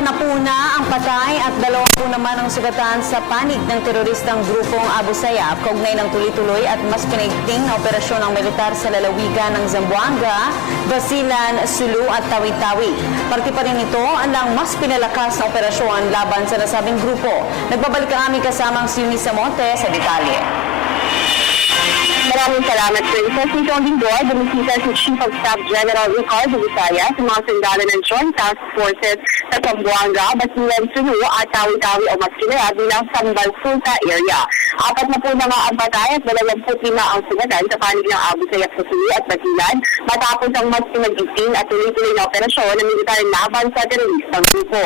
na po na ang patay at 20 naman ang sugatan sa panig ng teroristang grupong Abu Sayyaf kaugnay ng tuloy-tuloy at mas pinaigting na operasyon ng militar sa lalawigan ng Zamboanga, Basilan, Sulu at Tawi-Tawi. Parte pa rin ito ang mas pinalakas na operasyon laban sa nasabing grupo. Nagbabalik ang aming kasamang si Eunice Monte sa detalye. Maraming salamat, Princess. Nitong linggo, bumisita si Chief of Staff General Ricardo Visayas sa mga sundalo ng Joint Task Forces sa Zamboanga, Basilan, Sulu at Tawi-Tawi o mas kilala bilang Sambal Sulta area. 40 na nga ang patay at 25 ang sugatan sa panig ng Abu Sayyaf sa Sulu at Basilan matapos ang mas pinag-igting at tuloy-tuloy na operasyon ng militar laban sa teroristang grupo.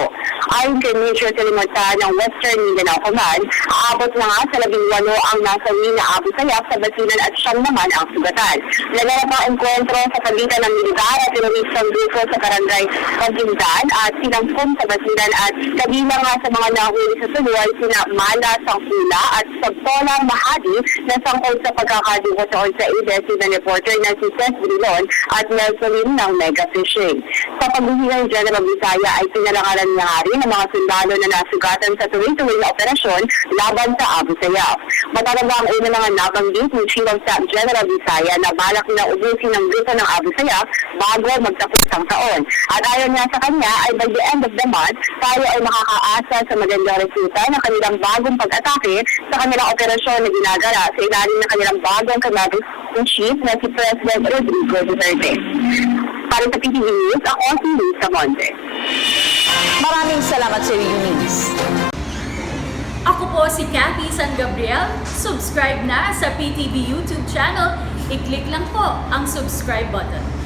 Ayon kay Major Kalimantan ng Western Mindanao Command, aabot na nga sa 18 ang nasawi na Abu Sayyaf sa Basilan at siyam naman ang sugatan. Naganap ang enkwentro sa pagitan ng militar at teroristang grupo sa barangay Pagkintan at Sinangkum sa Basilan at kabilang nga sa mga nahuli sa Sulu ay sina Mala Sangkula at Sagtola Mahadi na sangkol sa pagkakadugo sa ABS-CBN reporter na si Seth Brilon at Nelson ng Mega Fishing. Sa paghihinga ng General Visaya ay pinalangalan niya nga rin ang mga sundalo na nasugatan sa tuloy-tuloy na operasyon laban sa Abu Sayyaf. Matatanda ang una nga nabanggit ni Chief of Staff General Visaya na balak na ubusin ng grupo ng Abu Sayyaf bago magtapos ang taon. At ayon niya sa kanya ay by the end of the month, tayo ay makakaasa sa magandang resulta ng kanilang bagong pag-atake sa kanilang operasyon na ginagala sa ilalim ng kanilang bagong commander-in-chief na si President Rodrigo Duterte. Para sa PTV News, ako si Lisa Monte. Maraming salamat sa iyo, Eunice. Ako po si Cathy San Gabriel. Subscribe na sa PTV YouTube channel. I-click lang po ang subscribe button.